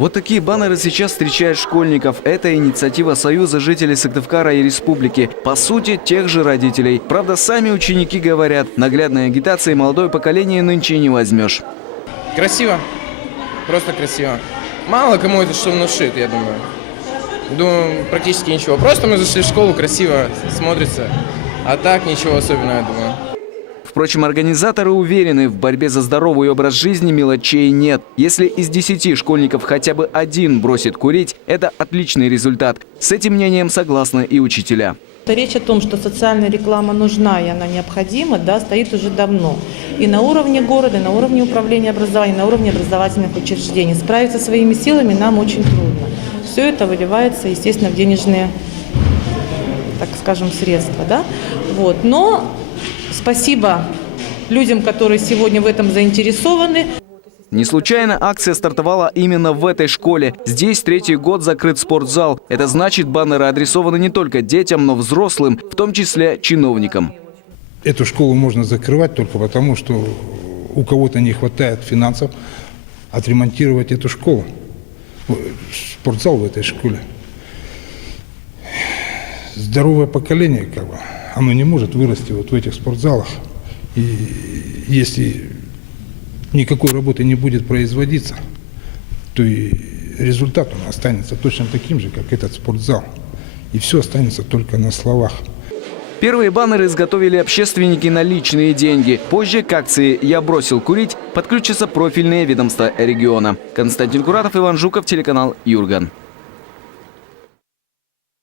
Вот такие баннеры сейчас встречают школьников. Это инициатива Союза жителей Сыктывкара и Республики. По сути, тех же родителей. Правда, сами ученики говорят, наглядной агитации молодое поколение нынче не возьмешь. Красиво. Просто красиво. Мало кому это что внушит, я думаю. Думаю, практически ничего. Просто мы зашли в школу, красиво смотрится. А так ничего особенного, я думаю. Впрочем, организаторы уверены, в борьбе за здоровый образ жизни мелочей нет. Если из 10 школьников хотя бы один бросит курить, это отличный результат. С этим мнением согласны и учителя. Речь о том, что социальная реклама нужна и она необходима, стоит уже давно. И на уровне города, и на уровне управления образованием, на уровне образовательных учреждений. Справиться своими силами нам очень трудно. Все это выливается, естественно, в денежные, так скажем, средства. Но спасибо людям, которые сегодня в этом заинтересованы. Не случайно акция стартовала именно в этой школе. Здесь 3-й год закрыт спортзал. Это значит, баннеры адресованы не только детям, но и взрослым, в том числе чиновникам. Эту школу можно закрывать только потому, что у кого-то не хватает финансов отремонтировать эту школу. Спортзал в этой школе. Здоровое поколение, оно не может вырасти вот в этих спортзалах. И если никакой работы не будет производиться, то и результат он останется точно таким же, как этот спортзал. И все останется только на словах. Первые баннеры изготовили общественники на личные деньги. Позже к акции «Я бросил курить» подключатся профильные ведомства региона. Константин Куратов, Иван Жуков, телеканал Юрган.